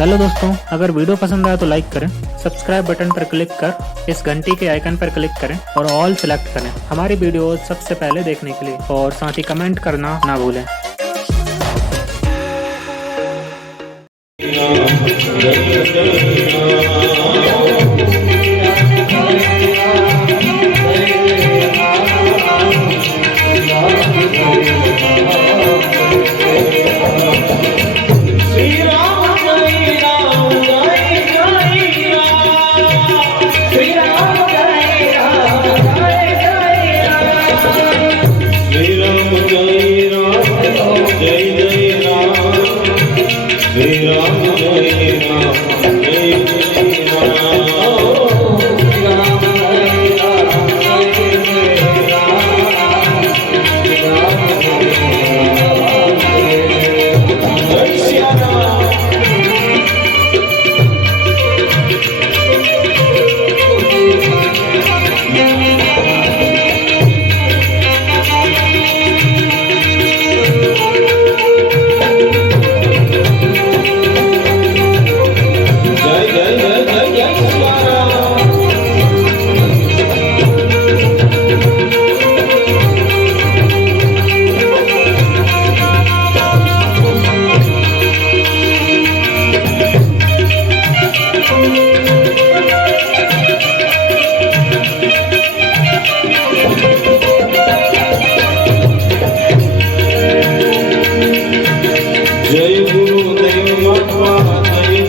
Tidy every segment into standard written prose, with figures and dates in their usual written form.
चलो दोस्तों, अगर वीडियो पसंद आया तो लाइक करें, सब्सक्राइब बटन पर क्लिक कर इस घंटी के आइकन पर क्लिक करें और ऑल सेलेक्ट करें हमारी वीडियो सबसे पहले देखने के लिए, और साथ ही कमेंट करना ना भूलें। जय गुरुदेव बाबा जय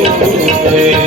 गुरुदेव।